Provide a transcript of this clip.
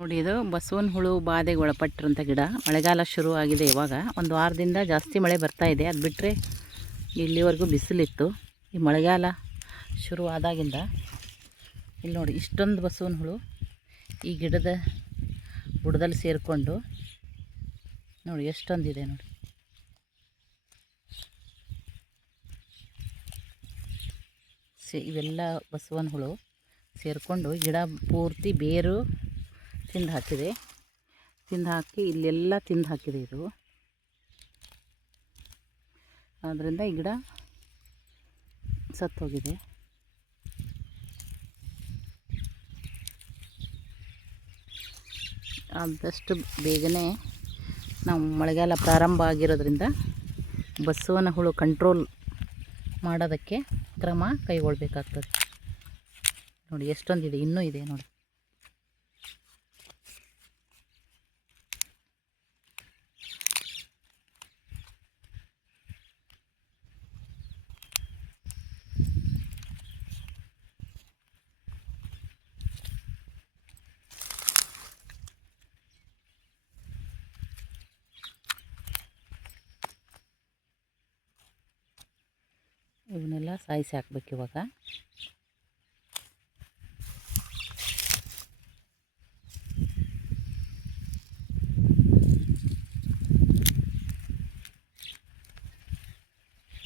ನೋಡಿ, ಇದು ಬಸವನ ಹುಳು ಬಾಧೆಗೆ ಒಳಪಟ್ಟಿರೋಂಥ ಗಿಡ. ಮಳೆಗಾಲ ಶುರು ಆಗಿದೆ. ಇವಾಗ ಒಂದು ವಾರದಿಂದ ಜಾಸ್ತಿ ಮಳೆ ಬರ್ತಾ ಇದೆ. ಅದು ಬಿಟ್ಟರೆ ಇಲ್ಲಿವರೆಗೂ ಬಿಸಿಲಿತ್ತು. ಈ ಮಳೆಗಾಲ ಶುರು ಆದಾಗಿಂದ ಇಲ್ಲಿ ನೋಡಿ ಇಷ್ಟೊಂದು ಬಸವನ ಹುಳು ಈ ಗಿಡದ ಬುಡದಲ್ಲಿ ಸೇರಿಕೊಂಡು ನೋಡಿ ಎಷ್ಟೊಂದಿದೆ ನೋಡಿ. ಇವೆಲ್ಲ ಬಸವನ ಹುಳು ಸೇರಿಕೊಂಡು ಗಿಡ ಪೂರ್ತಿ ಬೇರು ತಿಂದು ಹಾಕಿದೆ. ಹಾಕಿ ಇಲ್ಲೆಲ್ಲ ತಿಂದು ಹಾಕಿದೆ ಇದು. ಆದ್ದರಿಂದ ಈ ಗಿಡ ಸತ್ತೋಗಿದೆ. ಆದಷ್ಟು ಬೇಗನೆ ನಾವು ಮಳೆಗಾಲ ಪ್ರಾರಂಭ ಆಗಿರೋದ್ರಿಂದ ಬಸವನ ಹುಳು ಕಂಟ್ರೋಲ್ ಮಾಡೋದಕ್ಕೆ ಕ್ರಮ ಕೈಗೊಳ್ಳಬೇಕಾಗ್ತದೆ. ನೋಡಿ ಎಷ್ಟೊಂದಿದೆ, ಇನ್ನೂ ಇದೆ ನೋಡಿ. ಇವನ್ನೆಲ್ಲ ಸಾಯಿಸಿ ಹಾಕ್ಬೇಕು ಇವಾಗ.